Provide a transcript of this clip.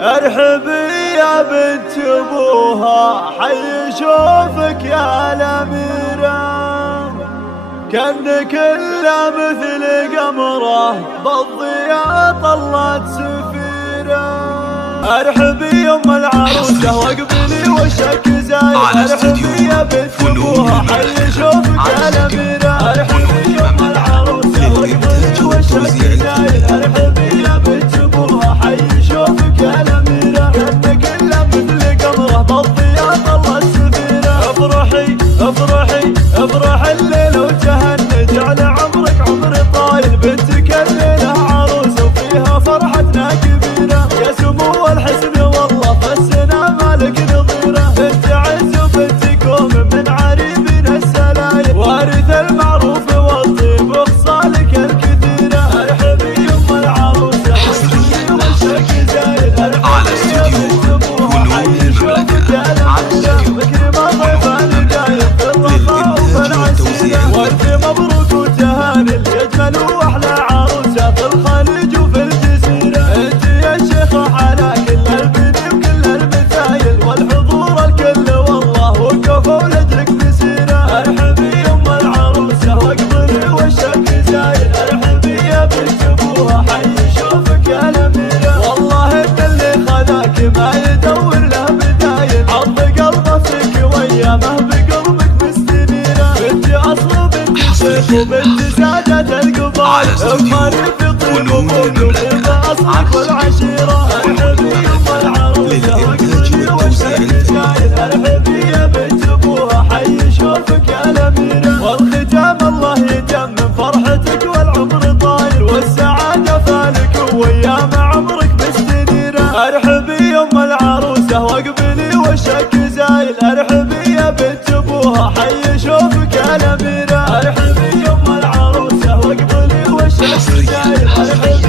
ارحبي يا بنت ابوها، حي شوفك يا الاميرة، كأنك الا مثل قمره بالضياء طلت سفيرة. ارحبي يا ام العروسة واقبلي وشك زايد، ارحبي يا بنت ابوها، حي شوفك يا الاميرة، ارحبي يا ام العروسة واقبلي وشك زايد، ارحبي يا بنت ابوها، حي شوفك يا الاميرة، كأنك الا مثل قمره بالضياء طلت سفيرة. افرحي افرحي افرح الليلة وتهني، جعل عمرك عمر طايل، بنتك الليلة عروسة وفيها فرحتنا كبيرة، يا سمو الحسن والله فالسنة مالك نظيرة، بنت عز وبنت كوم من عريبنا السلايل، وارث المعروف والطيب وخصالك الكثيرة. ارحبي ام العروسة واقبلي وشك زايد، ارحبي يا بنت ابوها، حي شوفك يا الاميرة، مكرمة ضيفة لدايم في الرخاء وفي العسيرة، والف مبروك وتهاني لاجمل واحلى عروسة في الخليج وفي الجزيرة. انت يا شيخة على كل البني وكل المثايل، والحضور الكل والله وقفوا لاجلك مسيرة. ارحبي ام العروسة واقبلي وشك زايد، ارحبي يا بنت ابوها، حي شوفك يا الاميرة، والله ان اللي خذاك ما يدور له بدايل، عض قلبه فيك وايامه بقلبك مستنيرة، بنت اصل وبنت شيخ وبنت سادة القبائل، افخري في طيب ابوك وطيب اصلك والعشيرة. ارحبي ام العروسة واقبلي وشك زايد، ارحبي يا بنت ابوها، حي شوفك يا الاميرة، والختام الله يتمم فرحتك والعمر طايل، والسعادة فالك وايام عمرك مستنيرة. ارحبي ام العروسة واقبلي وشك زايد، ارحبي يا بنت ابوها، حي شوفك يا الاميرة، ارحبي ام العروسة واقبلي وشك زايد، ارحبي